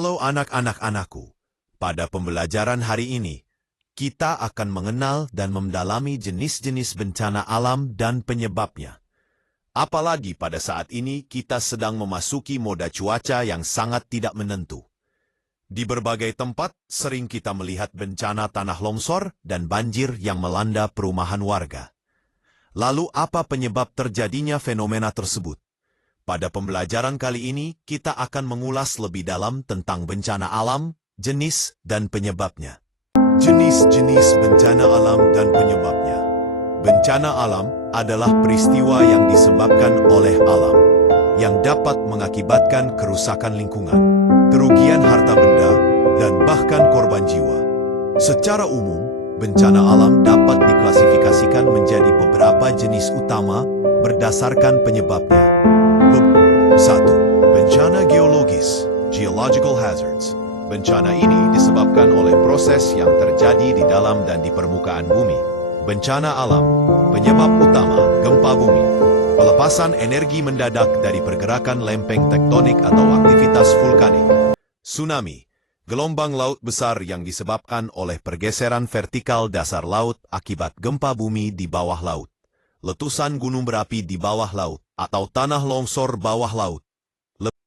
Halo anak-anak-anakku, pada pembelajaran hari ini, kita akan mengenal dan mendalami jenis-jenis bencana alam dan penyebabnya. Apalagi pada saat ini kita sedang memasuki moda cuaca yang sangat tidak menentu. Di berbagai tempat, sering kita melihat bencana tanah longsor dan banjir yang melanda perumahan warga. Lalu apa penyebab terjadinya fenomena tersebut? Pada pembelajaran kali ini, kita akan mengulas lebih dalam tentang bencana alam, jenis, dan penyebabnya. Jenis-jenis bencana alam dan penyebabnya. Bencana alam adalah peristiwa yang disebabkan oleh alam, yang dapat mengakibatkan kerusakan lingkungan, kerugian harta benda, dan bahkan korban jiwa. Secara umum, bencana alam dapat diklasifikasikan menjadi beberapa jenis utama berdasarkan penyebabnya. 1. Bencana geologis, geological hazards. Bencana ini disebabkan oleh proses yang terjadi di dalam dan di permukaan bumi. Bencana alam, penyebab utama gempa bumi, pelepasan energi mendadak dari pergerakan lempeng tektonik atau aktivitas vulkanik. Tsunami, gelombang laut besar yang disebabkan oleh pergeseran vertikal dasar laut akibat gempa bumi di bawah laut. Letusan gunung berapi di bawah laut, atau tanah longsor bawah laut.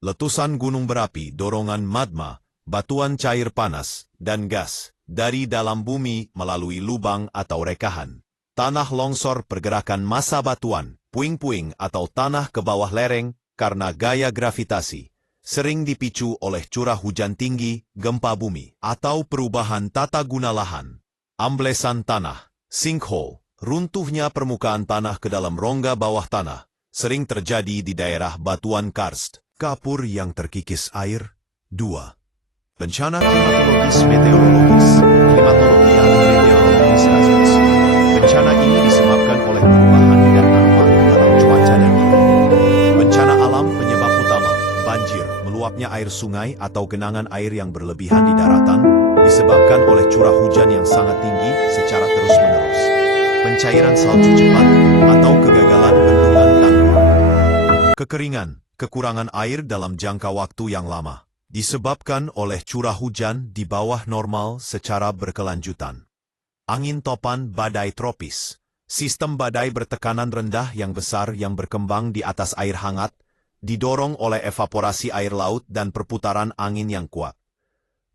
Letusan gunung berapi dorongan magma, batuan cair panas, dan gas, dari dalam bumi melalui lubang atau rekahan. Tanah longsor pergerakan massa batuan, puing-puing atau tanah ke bawah lereng, karena gaya gravitasi, sering dipicu oleh curah hujan tinggi, gempa bumi, atau perubahan tata guna lahan. Amblesan tanah, sinkhole, runtuhnya permukaan tanah ke dalam rongga bawah tanah, sering terjadi di daerah batuan karst, kapur yang terkikis air. 2. Bencana klimatologis meteorologis, klimatologi atau meteorologis hazards. Bencana ini disebabkan oleh perubahan dan anomali dalam cuaca dan iklim. Bencana alam penyebab utama, banjir, meluapnya air sungai atau genangan air yang berlebihan di daratan, disebabkan oleh curah hujan yang sangat tinggi secara terus-menerus. Pencairan salju cepat, atau kegagalan bendungan tanggul. Kekeringan, kekurangan air dalam jangka waktu yang lama, disebabkan oleh curah hujan di bawah normal secara berkelanjutan. Angin topan badai tropis, sistem badai bertekanan rendah yang besar yang berkembang di atas air hangat, didorong oleh evaporasi air laut dan perputaran angin yang kuat.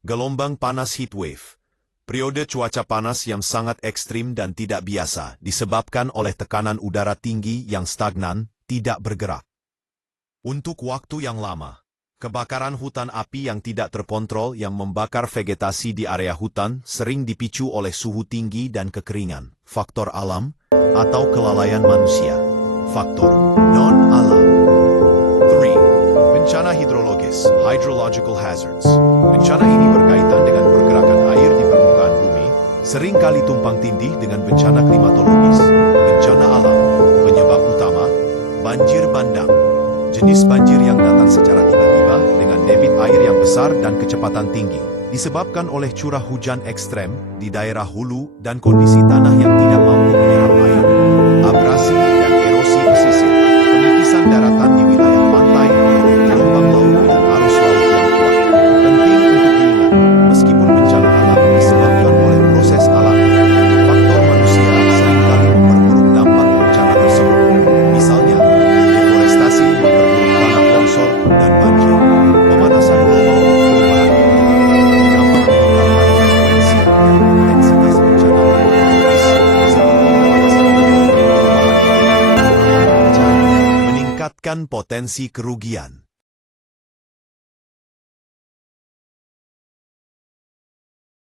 Gelombang panas heat wave, periode cuaca panas yang sangat ekstrim dan tidak biasa disebabkan oleh tekanan udara tinggi yang stagnan, tidak bergerak. Untuk waktu yang lama, kebakaran hutan api yang tidak terkontrol yang membakar vegetasi di area hutan sering dipicu oleh suhu tinggi dan kekeringan, faktor alam, atau kelalaian manusia, faktor non-alam. 3. Bencana hidrologis, hydrological hazards. Bencana ini berkaitan dengan pergerakan air di permukaan bumi, sering kali tumpang tindih dengan bencana klimatologis. Bencana alam, penyebab utama, banjir bandang. Jenis banjir yang datang secara tiba-tiba dengan debit air yang besar dan kecepatan tinggi, disebabkan oleh curah hujan ekstrem di daerah hulu dan kondisi tanah yang tidak mampu menyerap air. Abrasi dan erosi pesisir, penipisan daratan di wilayah pantai oleh gelombang laut dan arus laut yang kuat. Penting untuk diingat, meskipun bencana alam disebabkan oleh proses alami, faktor manusia seringkali memperburuk dampak bencana tersebut. Misalnya, deforestasi memperburuk tanah longsor dan banjir, pemanasan global, perubahan iklim, dampak meningkatkan frekuensi dan intensitas bencana klimatologis, seperti pemanasan global, perubahan iklim, meningkatkan potensi kerugian.